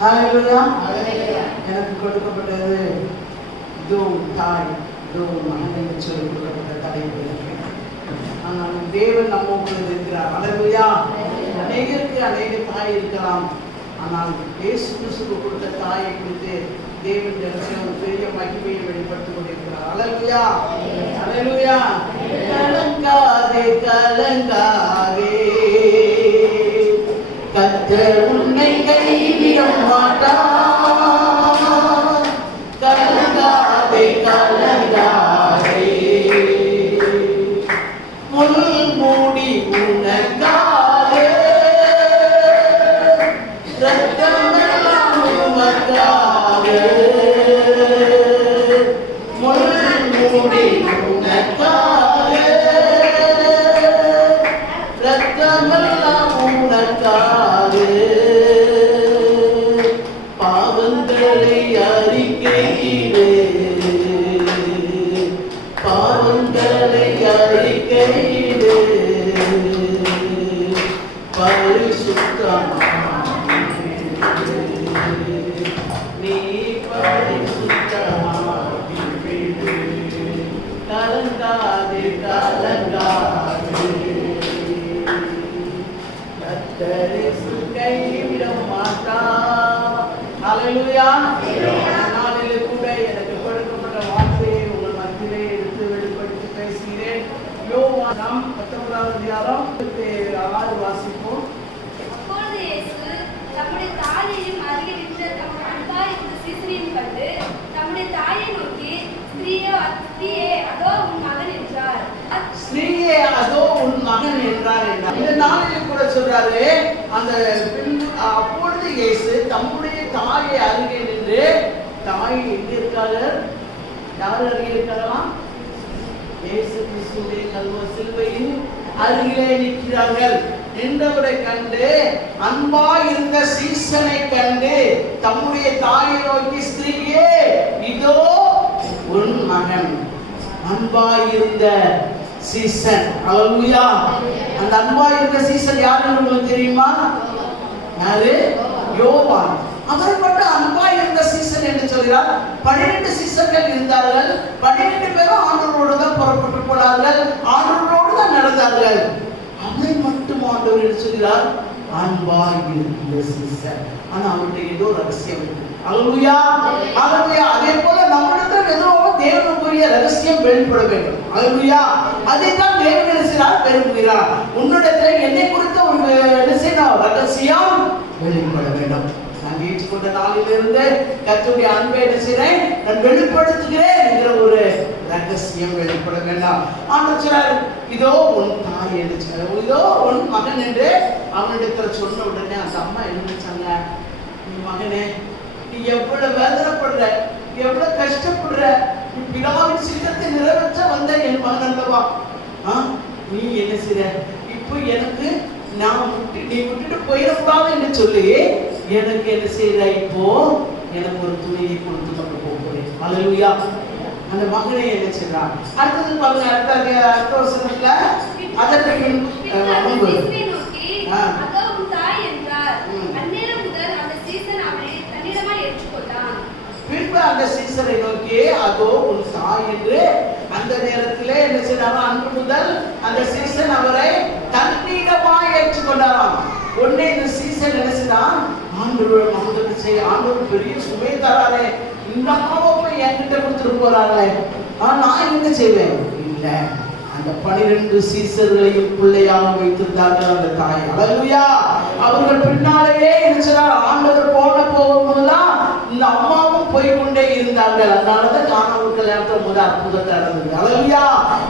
ஹல்லேலூயா. எனக்கு கொடுக்கப்பட்டது இதோ தாய், இதோ மகன் என்று சொல்லி கொடுக்கப்பட்ட தலைப்பு. ஆனால் தேவன் நம்மோடு இருக்கிறார். ஹல்லேலூயா. அநேகருக்கு அநேக தாய் இருக்கலாம். ஆனால் இயேசு கிறிஸ்துவுக்கு கொடுத்த தாயை குறித்து தேவன் ஒரு பெரிய மகிமையை வெளிப்படுத்திக் கொண்டிருக்கிறார். ஹல்லேலூயா. ஹல்லேலூயா. கலங்காதே கலங்காதே, கர்த்தர் உன்னை கைவிட மாட்டார். கலங்காதே கலங்காதே, முள் மூடி உனக்காதே, ரத்தமெல்லாம் உமக்காதே, முள் மூடி உனக்காதே, ரத்தமெல்லாம் உனக்காதே. பாவங்களை அறிக்கையிலே, பாவங்களை அறிக்கையிலே, பரிசுத்தமானே, நீ பரிசுத்தமானே. கலங்காதே கலங்காதே, கர்த்தர் கைவிட மாட்டார். ஹல்லேலூயா. நாளிலே கூட எனக்கு கொடுக்கப்பட்ட வார்த்தையை உங்கள் மத்தியிலே எடுத்து வெளிப்படுத்தி பேசுகிறேன். யோவான் 19வது அதிகாரம் 6 வாசிப்போம். அப்பொழுது இயேசு தம்முடைய தாயையும் அருகே நின்ற தம் அன்பாய் இருந்த சீசரையும் கண்டு தம்முடைய தாயை நோக்கி, ஸ்திரீயே அதோ உன் மகன் என்றார். ஸ்திரீயே அதோ உன் மகன் என்றார். இந்த நாளிலே கூட சொல்றாரு, அந்த அப்பொழுது இயேசு தம்முடைய தாயை அருகே நின்று, தாய் எங்க இருக்காங்க? யார் அருகே இருக்காங்களாம்? இயேசு கிறிஸ்துவின் கல்வாரி சிலுவையின் அருகிலே நிற்கிறார்கள். நின்றவரை கண்டு, அன்பாய் இருந்த சீசனை கண்டு தம்முடைய தாயை நோக்கி, ஸ்திரீயே இதோ உன் மகன். அன்பாய் இருந்த சீசன். ஹல்லேலூயா. அந்த அன்பாய் இருந்த சீசன் யாருன்னு உங்களுக்கு தெரியுமா? யாரு? யோவான். அவரை மட்டும் அன்பாய் இருந்த சீசன் என்று சொல்கிறார். 12 சீசர்கள் இருந்தார்கள். 12 பேரும் ஆண்டவரோடு தான் புறப்பட்டு போனார்கள், ஆண்டவரோடு தான் நடந்தார்கள். அவரை மட்டும் ஆண்டவர் என்று சொல்கிறார் அன்பாய் இருந்த சீசன். ஆனா அவருடைய ஏதோ ரகசியம் இருக்கு. ஹல்லேலூயா. ஹல்லேலூயா. அதே போல நம்மிடத்தில் ஏதோ தேவனுக்குரிய ரகசியம் வெளிப்பட வேண்டும். ஹல்லேலூயா. அதைத்தான் தேவன் நினைச்சார் பெருகுகிறார். உன்னிடத்தில் என்னை குறித்த ஒரு ரகசியம் வெளிப்பட வேண்டும். நான் ஏற்றுக்கொண்ட நாளிலிருந்து கர்த்தருடைய அன்பை என்ன செய்றேன்? நான் வெளிப்படுத்துகிறேன் என்கிற ஒரு ரகசியம் வெளிப்பட வேண்டாம். ஆண்டவர் சொன்னார், இதோ உன் தாய் என்று சொன்னார், இதோ உன் மகன் என்று அவனிடத்துல சொன்ன உடனே அந்த அம்மா என்ன நினைச்சாங்க? நீ மகனே, நீ எவ்வளவு வேதனைப்படுற, எவ்வளவு கஷ்டப்படுற, நீ பிதாவின் சித்தத்தை நிறைவேற்ற வந்த என் மகன் அல்லவா? நீ என்ன செய்ற? இப்போ எனக்கு நீ விட்டுட்டு போயிடக்கூடாது என்று சொல்லி எனக்கு என்ன செய்யற? இப்போ எனக்கு ஒரு துணியை கொடுத்து கொண்டு போகிறேன். ஹல்லேலூயா. அந்த மகனை என்ன செய்றான்? அடுத்தது பாருங்க, அடுத்த வசனத்துல அதற்கு முன்பு அதோ உன் தாய் என்றார். அந்நேரம் முதல் அந்த சீசன் அவனை தன்னிடமாய் ஏற்றுக்கொண்டான். பின்பு அந்த சீசரை நோக்கி அதோ உன் தாய் என்று அந்த நேரத்திலே என்ன செய்தாரா? அன்று முதல் அந்த சீசன் அவரை தன்னிடமாய் ஏற்றுக்கொண்டாராம். உடனே இந்த சீசன் என்ன செய்தான்? ஆண்டவர் மகனுக்கு செய்ய, ஆண்டவர் பெரிய சுமை தராரே, இந்த அம்மாவை என்கிட்ட கொடுத்துட்டு போறாங்களே, நான் என்ன செய்வேன்? இல்ல, அந்த 12 சீசர்களையும் பிள்ளையாக வைத்திருந்தார்கள் அந்த தாய். ஹல்லேலூயா. அவர்கள் பின்னாலேயே இருக்கிறார். ஆண்டவர் போகும்போதெல்லாம் இந்த அம்மாவும் போய்கொண்டே இருந்தார்கள். அதனாலதான் காணாமூர் கல்யாணத்துல முதல் அற்புதத்தை நடந்தது. ஹல்லேலூயா.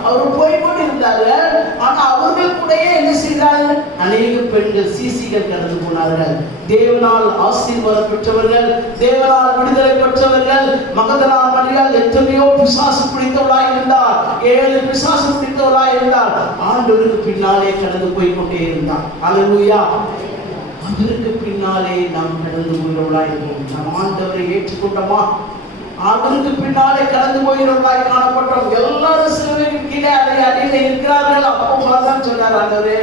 அவர் போய்கொண்டு இருந்தார்கள். ஆனா அவர்கள் கூடயே என்ன செய்தார்கள்? அநேக பெண்கள் சீசிகள் கடந்து போனார்கள். தேவனால் ஆசீர்வாதம் பெற்றவர்கள், தேவனால் விடுதலை பெற்றவர்கள். மகதலேனா மரியாள் எத்தனையோ பிசாசு பிடித்தவளாய் இருந்தார், 7 பிசாசு பிடித்தவளாய் இருந்தார். ஆண்டவருக்கு பின்னாலே கடந்து போய்கொண்டே இருந்தார். ஹல்லேலூயா. அவருக்கு பின்னாலே நாம் கடந்து போகிறவளாய் இருப்போம். நாம் ஆண்டவரை ஏற்றுக்கொண்டோமா? அவருக்கு பின்னாலே கடந்து போகிறவர்களாய் காணப்பட்டோம். எல்லாரும் சிலுவையின் கீழே அதை அடியில இருக்கிறார்கள். அப்போ தான் சொன்னார், ஆண்டவரே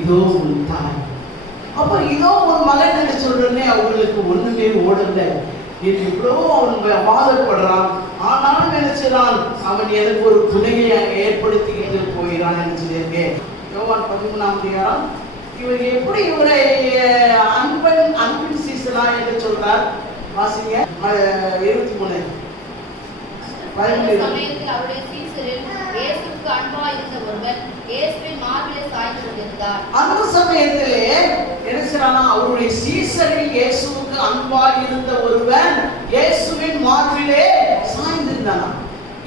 இதோ உன் தாய், அப்ப இதோ ஒரு மகன் என்று சொல்றேன்னே அவங்களுக்கு ஒண்ணுமே ஓடல. இவ்வளவு அவன் வாதப்படுறான். ஆனாலும் என்ன செய்யறான், அவன் எனக்கு ஒரு துணையை ஏற்படுத்திக்கிட்டு போயிடான் என்று சொல்லியிருக்கேன். யோவான் 13ஆம் அதிகாரம். இவர் எப்படி இவரை அன்பின் சீசனா என்று சொல்றார். வாசிங்க 23. சமயத்தில் அவருடைய சீசரில் இயேசுவுக்கு அன்பாய் இருந்த ஒருவன் இயேசுவின் மார்பிலே சாய்ந்து கொண்டிருந்தார். அந்த சமயத்திலே என்ன செய்யறானா, அவருடைய சீசரில் இயேசுவுக்கு அன்பாய் இருந்த ஒருவன் இயேசுவின் மார்பிலே சாய்ந்திருந்தானா.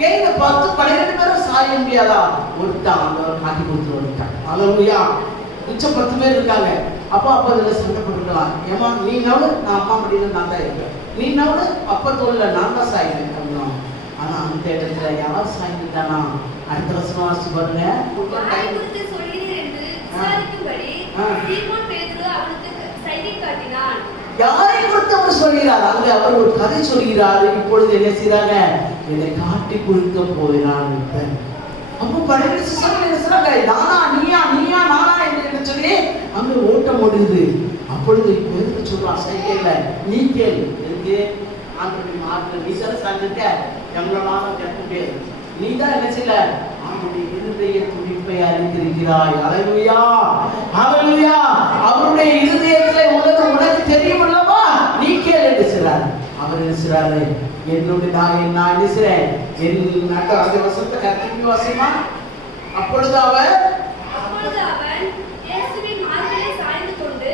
ஏன் இந்த 10-12 பேரும் சாய முடியாதா? ஒருத்தான் ஆண்டவர் காட்டி கொடுத்து வந்துட்டான். அல்லேலூயா. மிச்சம் 10 பேர் இருக்காங்க. அப்பா அதுல சண்டை போட்டுக்கலாம். ஏமா நீ நவரு, நான் அம்மா முடியல, நான் தான் இருப்பேன். நீ நவரு, அப்பா தோல்ல நான் தான் சாய்வேன். ஆனா அந்த இடத்துல யார் சாய்ந்துட்டானா? அடுத்த வருஷம் வாசி பாருங்க. யாரை குறித்து அவர் சொல்கிறார்? அங்க அவர் ஒரு கதை சொல்கிறார். இப்பொழுது என்ன செய்யறாங்க, என்னை காட்டி கொடுக்க போகிறான். அப்போ 12 சிசர்கள் என்ன சொல்றாங்க, நானா நீயா நீயா நானா என்று சொல்லி அங்க ஓட்டம் ஓடுது. அப்பொழுது பேதுரு சொல்றான், சைக்கிள்ல நீ கேள், எனக்கு ஆண்டவருடைய மார்க்க நீ தான் சாய்ந்துட்ட, எங்களால கேட்க முடியாது. நீ தான் என்ன செய்யல, அவருடைய இருதய துடிப்பை அறிந்திருக்கிறாய். அல்லேலூயா, அல்லேலூயா. அவருடைய இருதயத்திலே உனக்கு தெரியும் அல்லவா, நீ கேள் என்று சொல்றார். அவர் என்ன சொல்றாரு, என்னுடைய நான் என்ன செய்றேன், என் அந்த வசனத்தை கர்த்தருக்கு வாசிமா. அப்பொழுது அவன் இயேசுவின் மார்பிலே சாய்ந்து கொண்டு,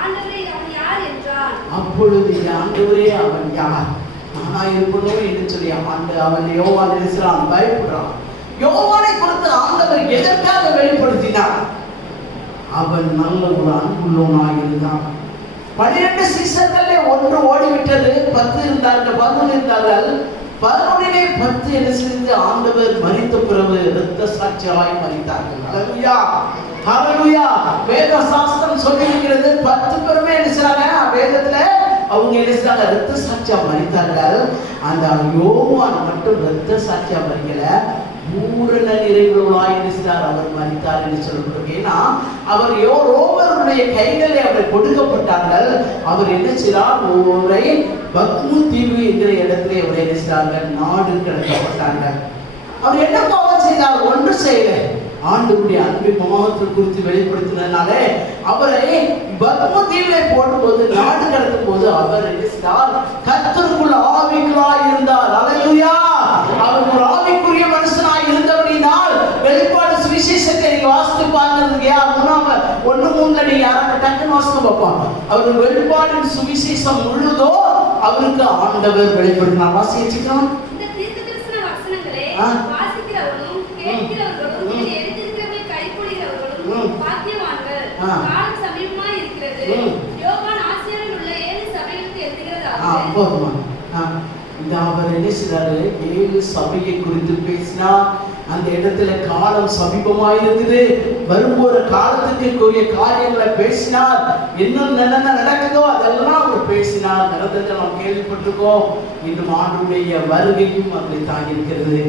ஆண்டவரே அவன் யார் என்றான். அப்பொழுது ஆண்டவரே அவன் யார், நானா இருக்கணும் என்று சொல்லி அவன் யோவான் எழுதுறான், பயப்படுறான். யோவானை குறித்து ஆண்டவர் எதற்காக வெளிப்படுத்தினார்? அவன் நல்ல ஒரு அன்புள்ளவனாய் இருந்தான். 12 சீசர்களே ஒன்று ஓடிவிட்டது, 10 இருந்தார்கள், 11 இருந்தார்கள். 11 10 என்ன செய்து ஆண்டவர் மரித்த பிறகு இரத்த சாட்சியாய் மரித்தார்கள். அல்லேலூயா, அல்லேலூயா. வேத சாஸ்திரம் சொல்லியிருக்கிறது 10 பேருமே என்ன செய்றாங்க, வேதத்துல அவங்க என்ன செய்றாங்க, இரத்த சாட்சியா மரித்தார்கள். அந்த யோவான் மட்டும் இரத்த சாட்சியா மரிக்கல, பூரண நிறைவுள்ளாய் இருக்கிறார். அவர் மரித்தார் என்று சொல்லப்படுகிறது. ஏன்னா அவர் ரோமருடைய கைகளை அவர் கொடுக்கப்பட்டார்கள். அவர் என்ன செய்தார், ஒருவரை பத்மு தீவு என்கிற இடத்திலே அவரை என்ன செய்தார்கள், நாடு கடத்தப்பட்டார்கள். அவர் என்ன பாவம் செய்தார்? ஒன்று செய்யல, ஆண்டவருடைய அன்பை பாவத்தை குறித்து வெளிப்படுத்தினாலே அவரை பத்மு தீவிலே போடும்போது, நாடு கடத்தும் போது அவர் என்ன செய்தார், கர்த்தருக்குள் ஆவிக்குள்ளாய் இருந்தார். அல்லேலூயா. அவர் ஒரு ஆவிக்குரிய மனுஷனாய் இருந்தபடினால் வெளிப்பாடு சுவிசேஷத்தை நீங்க வாசித்து பார்க்கிறதுக்கு யார் 1:3 நீங்க யாராவது டக்குன்னு வாசித்து பார்ப்பாங்க. அவர் வெளிப்பாடு சுவிசேஷம் முழுதோ அவருக்கு ஆண்டவர் வெளிப்படுத்தினார். வாசிச்சுக்கலாம். இந்த தீர்க்கதரிசன வசனங்களை வாசிக்கிறவர்களும் கேட்கிறவர்களும் எழுதியிருக்கிறவை கைக்கொள்கிறவர்களும் பாக்கியவான்கள். காலம் சமீபமாய் இருக்கிறது. யோவான் ஆசியாவில் உள்ள 7 சபைகளுக்கு எழுதுகிறதாவது. இந்த அவர் என்ன செய்றாரு, 7 சபையை குறித்து பேசினார். அந்த இடத்துல காலம் சமீபமாய் இருக்குது, வரும்போற காலத்துக்குரிய காரியங்களை பேசினார். என்ன நடக்குதோ அதெல்லாம் அவர் பேசினார். நடந்ததை நாம் கேள்விப்பட்டிருக்கோம். இன்னும் ஆண்டவருடைய வருகையும் அப்படி தாங்கியிருக்கிறது.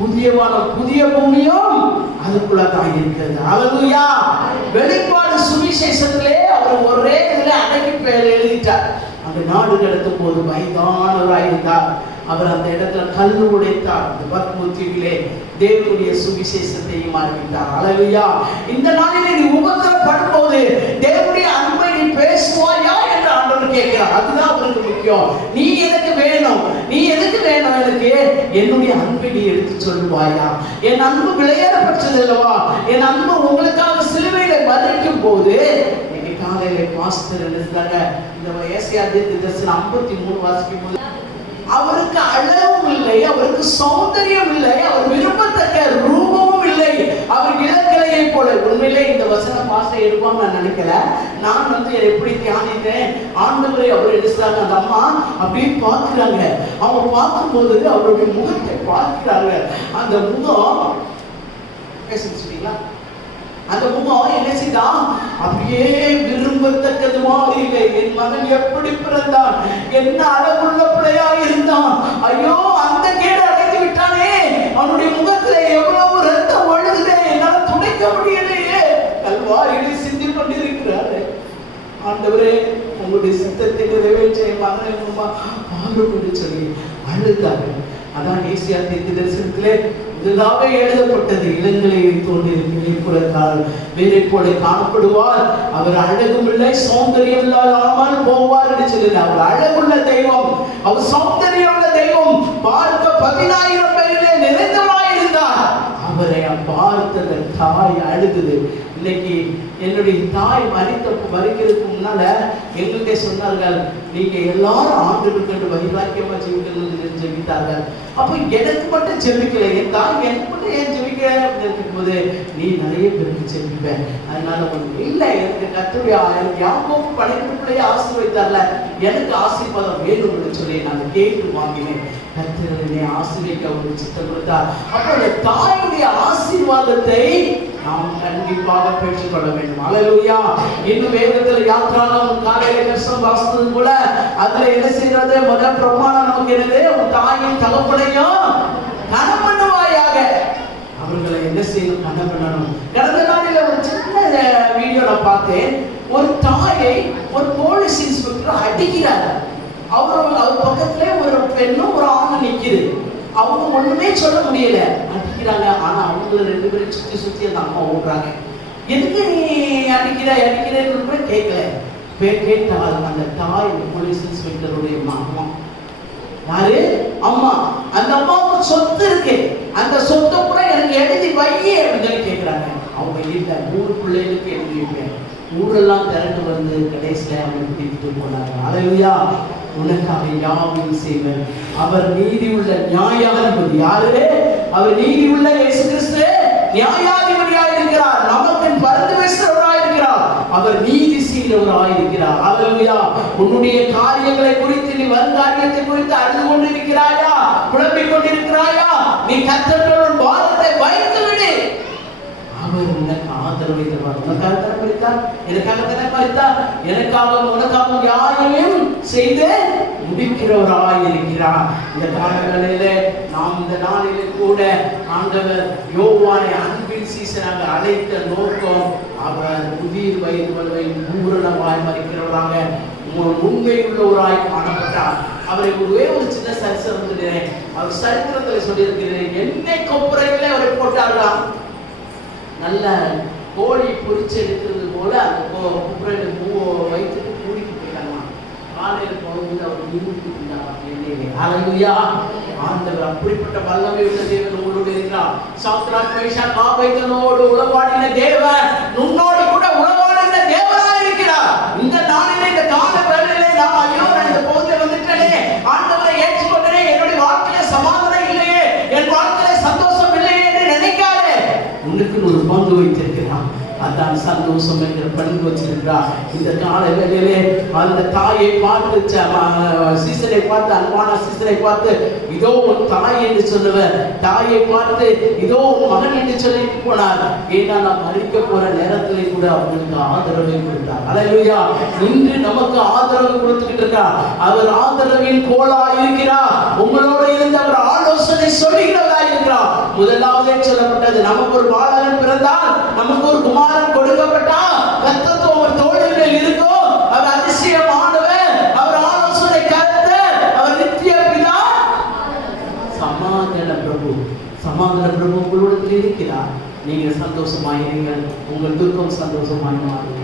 புதிய வானம் புதிய பூமியும் அதுக்குள்ள தாங்கியிருக்கிறது. அல்லேலூயா. வெளிப்பாடு சுவிசேஷத்திலே அவர் ஒரே இதுல அடக்கி எழுதிட்டார். அந்த நாடு கடத்தும் போது வயதானவராய் இருந்தார். அவர் அந்த இடத்துல கல்லு உடைத்தார். அந்த பத்மு தீவிலே தேவனுடைய சுவிசேஷத்தையும் அறிவித்தார். அல்லேலூயா. இந்த நாளிலே நீ உபத்திரப்படும் போது தேவனுடைய அன்பை நீ பேசுவாயா என்று ஆண்டவர் கேட்கிறார். அதுதான் அவருக்கு முக்கியம். நீ எனக்கு வேணும், நீ எதுக்கு வேணும் எனக்கு, என்னுடைய அன்பை நீ எடுத்து சொல்லுவாயா? என் அன்பு விளையாடப்பட்டது அல்லவா? என் அன்பு உங்களுக்காக சிலுவையில மதிக்கும் போது காலையில பாஸ்டர் எழுதுறாங்க. இந்த ஏசாயா தீர்க்கதரிசனம் 53 வாசிக்கும் போது அவருக்கு அழகும் இல்லை, அவருக்கு சௌந்தரியம் இல்லை, அவர் விரும்பத்தக்க ரூபமும் இல்லை, அவர் இளங்கிளையை போல. உண்மையிலே இந்த வசனம் பாஸ்டர் எடுப்பான்னு நான் நினைக்கல. நான் எப்படி தியானித்தேன், ஆண்டவரை அவர் எடுத்தாங்க. அந்த அம்மா அப்படியே பார்க்கிறாங்க. அவங்க பார்க்கும்போது அவருடைய முகத்தை பார்க்கிறாங்க. அந்த முகம் பேசுறீங்களா, அந்த முகம் என்ன செய்தான், அப்படியே விரும்பத்தக்கது மாதிரி இல்லை. என் மகன் எப்படி பிறந்தான், என்ன அழகுள்ள பிள்ளையா இருந்தான், ஐயோ அந்த கேடு அடைந்து விட்டானே, அவனுடைய முகத்துல எவ்வளவு ரத்தம் ஒழுகுதே, என்னால துடைக்க முடியலையே, கல்வாரிகளை சிந்தி கொண்டிருக்கிறாரு. ஆண்டவரே உங்களுடைய சித்தத்தை நிறைவேற்ற என் மகனை ஆளும் என்று சொல்லி அழுதார்கள். அதான் ஏசியா தீர்க்க தரிசனத்திலே முதலாக எழுதப்பட்டது, இளங்கலையை தோன்றியிருக்கிறார் வேரை போல காணப்படுவார், அவர் அழகும் இல்லை சௌந்தரியம் இல்லாமல் போவார் என்று சொல்லுகிறார். அவர் அழகுள்ள தெய்வம், அவர் சௌந்தரியம் உள்ள தெய்வம், பார்க்க 10,000 பேரிலே நிறைந்தவராய் இருந்தார். அவரை பார்த்த தாய் அழுகுது. இன்னைக்கு என்னுடைய தாய் மறிக்கிறதுக்கு முன்னால எங்களுக்கே சொன்னார்கள், நீங்க எல்லாரும் ஆண்டவருக்கு என்று வைராக்கியமா ஜெபிக்கணும்னு ஜெபித்தார்கள். அப்போ எனக்கு மட்டும் ஜெபிக்கல, என் தாய் எனக்கு மட்டும் ஏன் ஜெபிக்க இருக்கும் போது நீ நிறைய பேருக்கு ஜெபிப்பேன், அதனால ஒண்ணு இல்லை, எனக்கு கர்த்தருடைய யாக்கோபு படைப்புகளையே ஆசீர்வதித்தார்ல, எனக்கு ஆசீர்வாதம் வேணும் என்று சொல்லி நான் கேட்டு வாங்கினேன். கர்த்தர் என்னை ஆசீர்வதிக்க ஒரு சித்தம் கொடுத்தார். அப்போ அந்த தாயுடைய ஆசீர்வாதத்தை நாம் கண்டிப்பாக பெற்றுக்கொள்ள வேண்டும். அல்லேலூயா. இன்னும் வேதத்தில் யாத்ராகமம் காலையில கஷ்டம் வாசித்தது போல அதுல என்ன செய்யறது, முதல் பிரமாணம் நமக்கு என்னது, உன் தாயின் தகப்பனையும் கனம் பண்ணுவாயாக. அவர்களை என்ன செய்யணும், கனம் பண்ணணும். கடந்த நாளில் ஒரு சின்ன வீடியோ நான் பார்த்தேன். ஒரு தாயை ஒரு போலீஸ் இன்ஸ்பெக்டர் அடிக்கிறார். அவர் பக்கத்துல ஒரு பெண்ணும் ஒரு ஆணும் நிக்குது. அவங்க ஒண்ணுமே சொல்ல முடியல, அடிக்கிறாங்க. ஆனா அவங்க 2 பேரும் சுத்தி அந்த அம்மா ஓடுறாங்க. எதுக்கு நீ அடிக்கிறேன்னு கூட கேட்கல. கேட்டால் அந்த தாய் போலீஸ் இன்ஸ்பெக்டருடைய அம்மா. யாரு? அம்மா. அந்த அம்மாவுக்கு சொத்து இருக்கு, அந்த சொத்தை கூட எனக்கு எழுதி வையே அப்படின்னு கேட்கிறாங்க. அவங்க இல்ல, 3 பிள்ளைகளுக்கு எழுதி வைப்பேன். ஊரெல்லாம் திரண்டு வந்து கடைசியில அவங்க கூட்டிட்டு போனாங்க. அல்லேலூயா. உனக்காக யாவையும் செய்வர். அவர் நீதி உள்ள நியாயாதிபதி. யாரு? அவர் நீதி உள்ள இயேசு கிறிஸ்து நியாயாதிபதியாக இருக்கிறார். நமக்கு பரிந்து பேசுகிறவராக இருக்கிறார். அவர் நீதி செய்கிறவராக இருக்கிறார். அல்லேலூயா. உன்னுடைய காரியங்களை குறித்து, நீ வருங்காரியத்தை குறித்து அழுது கொண்டிருக்கிறாயா, குழம்பிக் கொண்டிருக்கிறாயா? நீ கர்த்தருடைய பாரத்தை வைத்து விடு. அவர் உனக்கு ஆதரவை தருவார். உனக்காக தானே மரித்தார், எனக்காக தானே மரித்தார். எனக்காகவும் உனக்காகவும் யாரையும் செய்து முடிக்கிறவராய் இருக்கிறார். இந்த காலங்களிலே நாம் இந்த நாளிலே கூட ஆண்டவர் யோவானை அன்பின் சீசனாக அழைத்த நோக்கம், அவர் முதிர் வயது வரை பூரணமாய் மறிக்கிறவராக உண்மை உள்ளவராய் காணப்பட்டார். அவரை ஒரே ஒரு சின்ன சரித்திரம் சொல்கிறேன். அவர் சரித்திரத்தில் சொல்லியிருக்கிறேன். எண்ணெய் கொப்பரையிலே அவரை போட்டார்களாம். நல்ல கோழி பொரிச்சு எடுக்கிறது போல அந்த குப்பரையில வைத்துட்டு கூடிட்டு போயிட்டாங்க. காலையில் போகும்போது அவர் நிறுத்திட்டாங்க. அல்லேலூயா. ஆண்டவர் அப்படிப்பட்ட வல்லமை உள்ள தேவன் உங்களோடு இருக்கிறார். சாத்ராக் மேஷாக் ஆபேத்நேகோடு உளவாடின தேவன் உன்னோடு கூட உளவாடுகிற தேவனாய் இருக்கிறார். இந்த நாளிலே, இந்த கால வேளையிலே நான் ஐயோ நான் இந்த போதே வந்துட்டேனே, ஆண்டவரை ஏற்றுக்கொண்டேனே, என்னுடைய வாழ்க்கையில சமாதானம் இல்லையே, என் வாழ்க்கையில சந்தோஷம் இல்லையே என்று நினைக்காதே. உனக்கு ஒரு பங்கு வைத்திருக்கிறான். அதான் சந்தோஷம் என்கிற பங்கு வச்சிருக்கிறார். இந்த கால வேளையிலே அந்த தாயை பார்த்து, சீசனை பார்த்து, அன்பான சீசனை பார்த்து, இதோ உன் தாய் என்று சொன்னவர் தாயை பார்த்து இதோ உன் மகன் என்று சொல்லிட்டு போனார். ஏன்னா நான் மறிக்க போற நேரத்திலே கூட அவங்களுக்கு ஆதரவை கொடுத்தார். அல்லேலூயா. இன்று நமக்கு ஆதரவு கொடுத்துக்கிட்டு இருக்கார். அவர் ஆதரவின் கோலா இருக்கிறார். உங்களோட இருந்து அவர் ஆலோசனை சொல்லுகிறவராய் இருக்கிறார். முதலாவதே சொல்லப்பட்டது, நமக்கு ஒரு பாலகன் பிறந்தால், நமக்கு ஒரு குமாரன் கொடுக்கப்பட்டால், கர்த்தத்துவம் அவர் தோளில் இருக்கும். அவர் அதிசயமானவர், அவர் ஆலோசனை கர்த்தர், அவர் நித்திய பிதா, சமாதான பிரபு. சமாதான பிரபு உங்களோடு இருக்கிறார். நீங்கள் சந்தோஷமாயிருங்கள். உங்கள் துக்கம் சந்தோஷமாய் மாறும்.